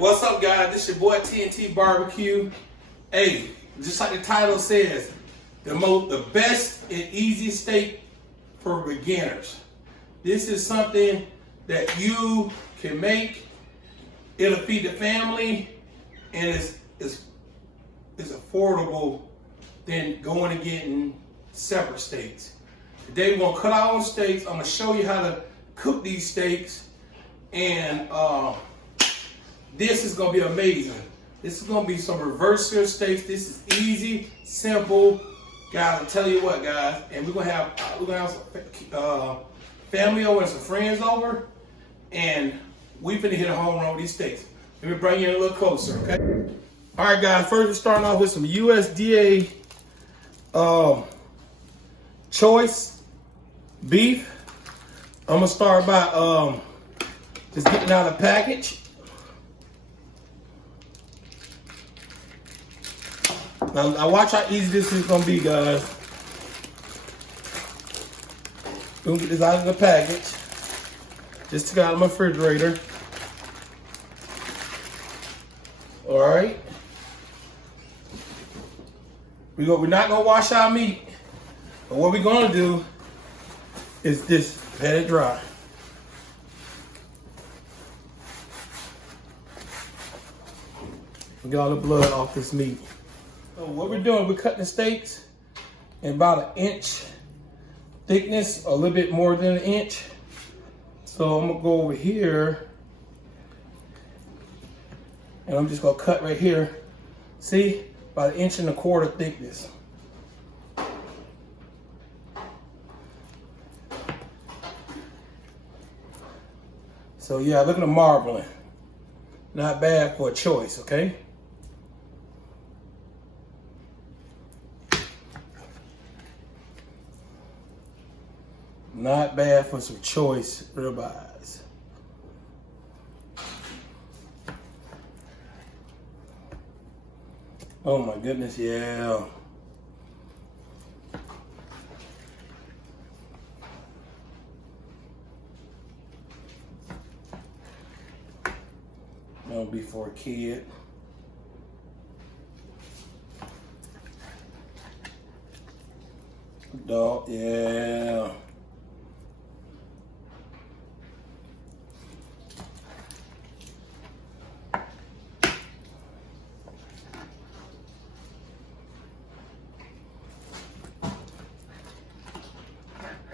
What's up, guys? This your boy TNT Barbecue. Hey, just like the title says, the best and easiest steak for beginners. This is something that you can make. It'll feed the family, and it's affordable than going and getting separate steaks. Today we're gonna cut our own steaks. I'm gonna show you how to cook these steaks, and this is gonna be amazing. This is gonna be some reverse seared steaks. This is easy, simple, guys. I tell you what, guys, and we're gonna have some family over and some friends over, and we finna hit a home run with these steaks. Let me bring you in a little closer, okay? All right, guys. First, we're starting off with some USDA choice beef. I'm gonna start by just getting out of the package. Now watch how easy this is gonna be, guys. Gonna get this out of the package. Just took it out of my refrigerator. All right. We're not gonna wash our meat, but what we're gonna do is just pat it dry. We got all the blood off this meat. So what we're doing, we're cutting the steaks in about 1 inch thickness, a little bit more than 1 inch. So I'm gonna go over here, and I'm just gonna cut right here. See, about 1.25 inches thickness. So yeah, look at the marbling. Not bad for a choice, okay? Not bad for some choice ribeyes. Oh my goodness, yeah. That'll be for a kid. Dog, yeah.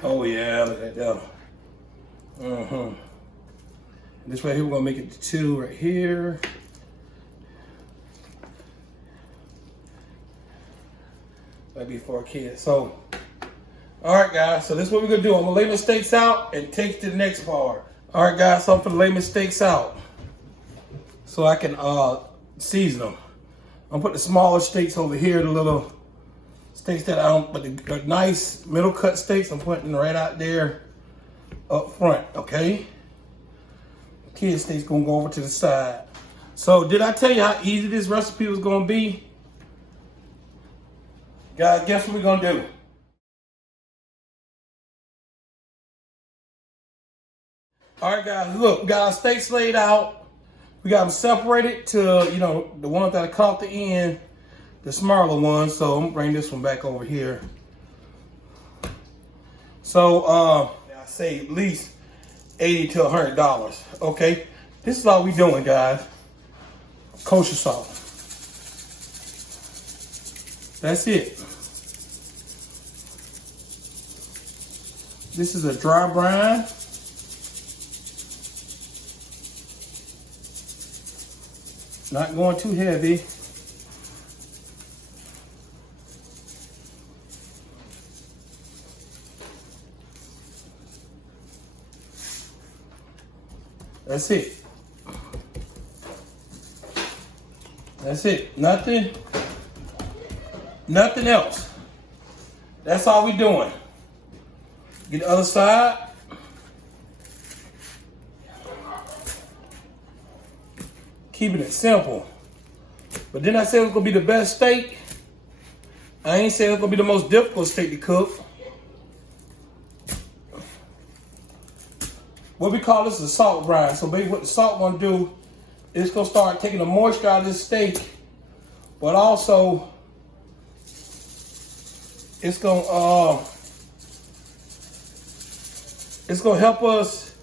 Oh yeah, look at that. This right here, we're gonna make it to 2 right here. That'd be for a kid. So, all right, guys. So this is what we're gonna do. I'm gonna lay my steaks out and take to the next part. All right, guys. So I'm gonna lay my steaks out so I can season them. I'm putting the smaller steaks over here, the little steaks that I don't, but the nice middle cut steaks I'm putting right out there up front, okay? Kid steaks gonna go over to the side. So did I tell you how easy this recipe was gonna be? Guys, guess what we're gonna do? All right, guys, look, we got our steaks laid out. We got them separated to, you know, the ones that I cut off the end, the smaller ones. So I'm gonna bring this one back over here. So I say at least $80 to $100. Okay, this is all we doing, guys. Kosher salt. That's it. This is a dry brine. Not going too heavy. That's it. That's it. Nothing else. That's all we doing. Get the other side. Keeping it simple. But then I said it was gonna be the best steak. I ain't saying it's gonna be the most difficult steak to cook. What we call this is a salt brine. So basically what the salt gonna do it's gonna start taking the moisture out of this steak, but also it's gonna help us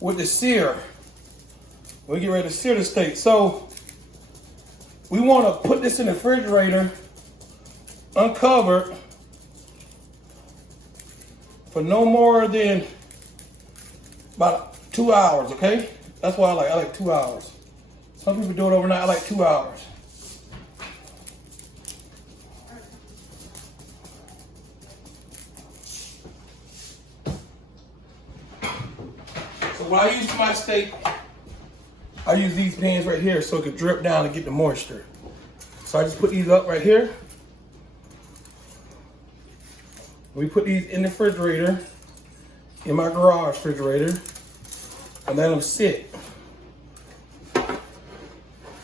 with the sear. We get ready to sear the steak. So we want to put this in the refrigerator, uncovered, for no more than about 2 hours, okay? That's what I like 2 hours. Some people do it overnight, I like 2 hours. So when I use my steak, I use these pans right here so it can drip down and get the moisture. So I just put these up right here. We put these in the refrigerator, in my garage refrigerator, and let them sit.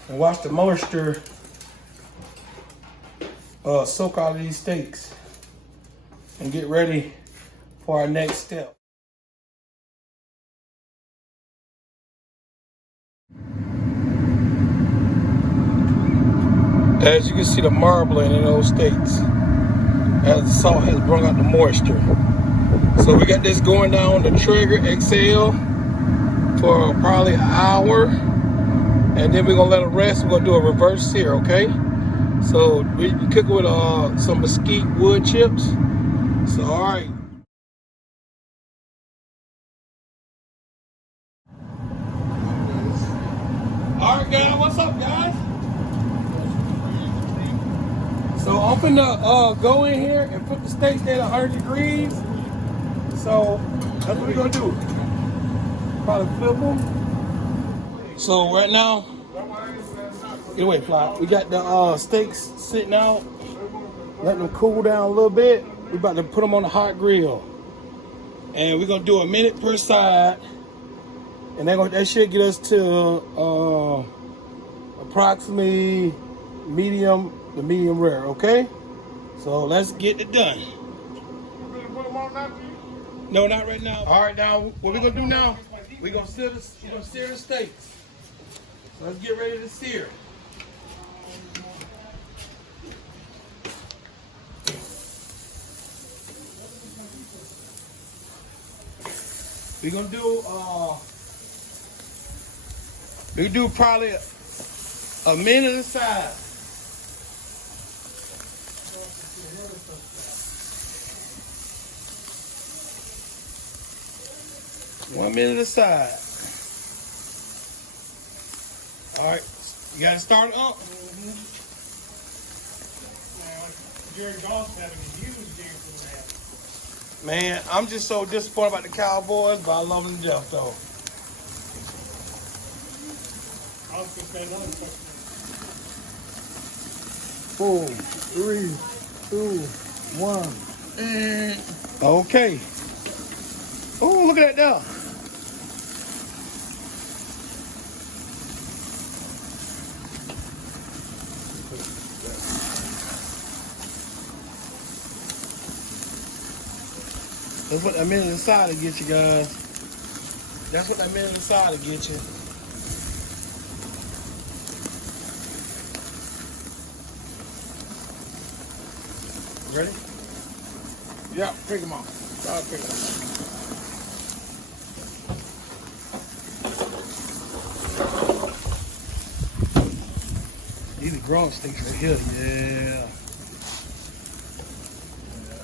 And watch the moisture soak out of these steaks and get ready for our next step. As you can see, the marbling in those steaks as the salt has brought out the moisture. So we got this going down on the Traeger XL for probably an hour, and then we're gonna let it rest. We're gonna do a reverse sear, okay? So we cook it with some mesquite wood chips. So all right. All right, guys, what's up, guys? So I'm finna go in here and put the steak at 100 degrees. So that's what we're gonna do. Probably flip them. So right now, get away, Fly. We got the steaks sitting out, letting them cool down a little bit. We're about to put them on the hot grill. And we're gonna do a minute per side. And that should get us to approximately medium to medium rare, okay? So let's get it done. No, not right now. All right, now what we're gonna do now? We're gonna sear the steaks. Let's get ready to sear. We're gonna do probably a minute aside. One minute aside. All right, you gotta start up. Jerry Goss having a huge game for that. Man, I'm just so disappointed about the Cowboys, but I love them to death, though. I was gonna say another question. 4, 3, 2, 1. And okay. Oh, look at that there. That's what that minute inside will get you, guys. That's what that minute inside will get you. Ready? Yeah, pick them off. I'll pick them off. These are grown steaks right here, yeah.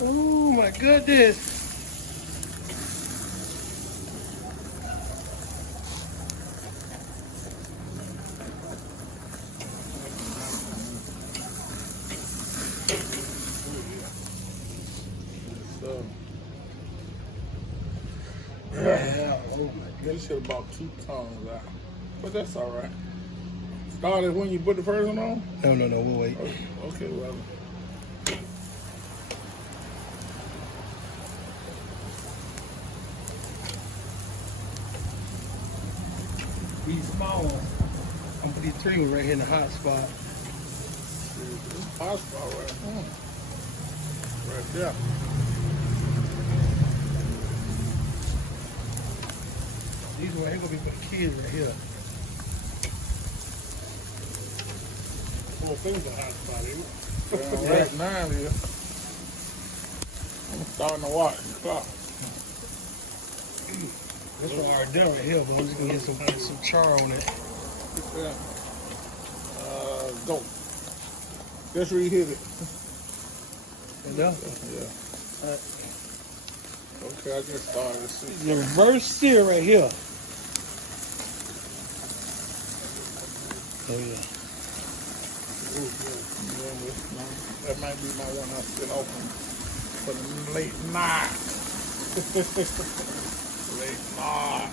Oh my goodness. Yeah, oh my goodness. Should have bought 2 tons out. But that's all right. Started when you put the first one on? No, we'll wait. Okay, well. These small ones, I'm gonna put these 3 ones right here in the hot spot. Hot spot right there. Right there. These are right here gonna be for the kids right here. don't think it's a hot spot, is it? Right now, yeah. I'm starting to watch the clock. This one our dinner right here, but we're just gonna get some char on it. Yeah. Go. Just reheat it. Enough? Yeah. Alright. Okay, I just started to see. The reverse sear right here. Oh yeah. Ooh, yeah. That might be my one I still open for the late night. Late night.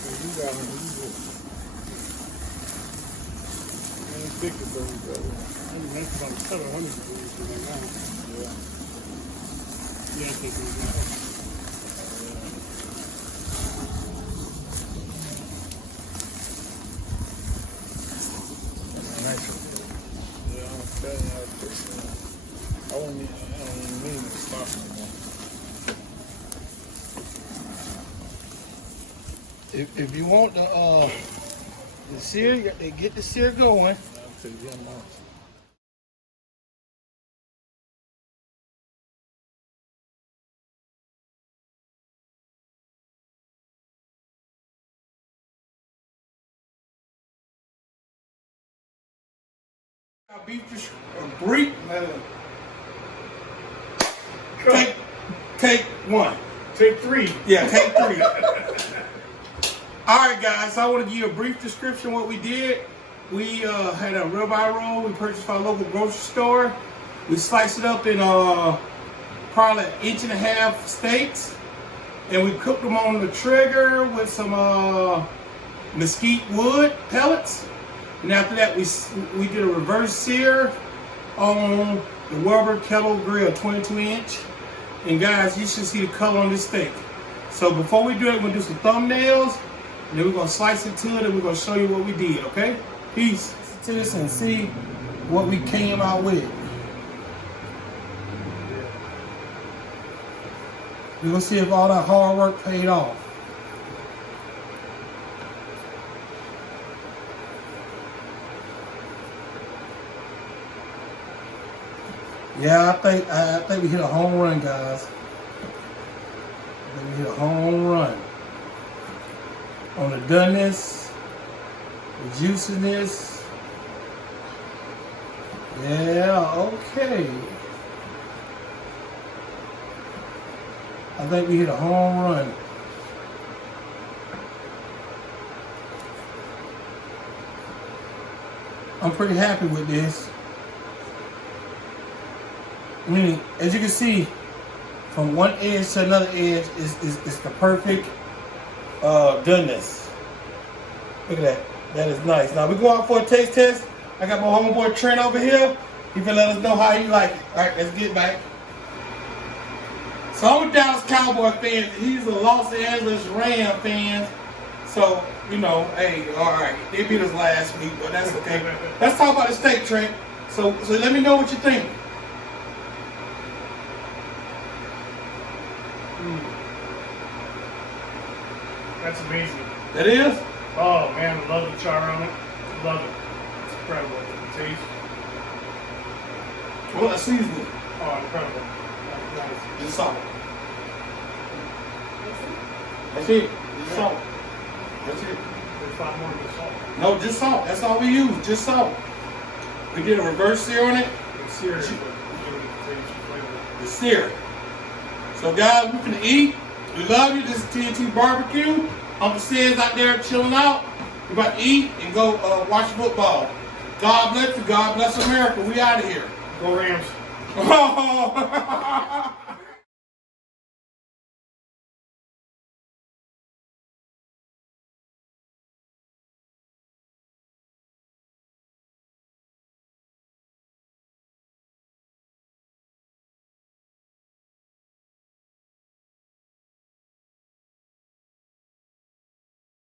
So you got it. Ain't thick as those though. I think that's about 700 degrees right now. Yeah. Yeah, I think it's nice. Yeah, I'm telling you, I don't even mean to stop anymore. If you want the sear, you got to get the sear going. I'll tell you that much. Brief. Take one. Take 3. Yeah, take 3. All right, guys. So I want to give you a brief description of what we did. We had a ribeye roll we purchased from our local grocery store. We sliced it up in probably 1.5 inch steaks, and we cooked them on the trigger with some mesquite wood pellets. And after that, we did a reverse sear on the Weber kettle grill, 22 inch. And guys, you should see the color on this steak. So before we do it, we're gonna do some thumbnails, and then we're gonna slice it to it, and we're gonna show you what we did, okay? Peace. Listen to this and see what we came out with. We're gonna see if all that hard work paid off. Yeah, I think we hit a home run, guys. I think we hit a home run. On the doneness, the juiciness. Yeah, okay. I think we hit a home run. I'm pretty happy with this. I mean, as you can see, from one edge to another edge is the perfect doneness. Look at that. That is nice. Now we're going for a taste test. I got my homeboy Trent over here. He can let us know how you like it. All right, let's get back. So I'm a Dallas Cowboy fan. He's a Los Angeles Ram fan. So, you know, hey, all right. They beat us last week, but that's okay. Let's talk about the steak, Trent. So let me know what you think. That's amazing. That is? Oh man, I love the char on it. Love it. It's incredible. The taste. Well, that's seasoning. Oh, incredible. Nice. Just salt. That's it. Just salt. That's it. There's a lot more than salt. No, just salt. That's all we use. Just salt. We did a reverse sear on it. It's seared, but you really get the taste and flavor. The sear. So guys, we're gonna eat. We love you. This is TNT Barbecue. Uncle Sid's out there chilling out. We're about to eat and go watch football. God bless you. God bless America. We out of here. Go Rams.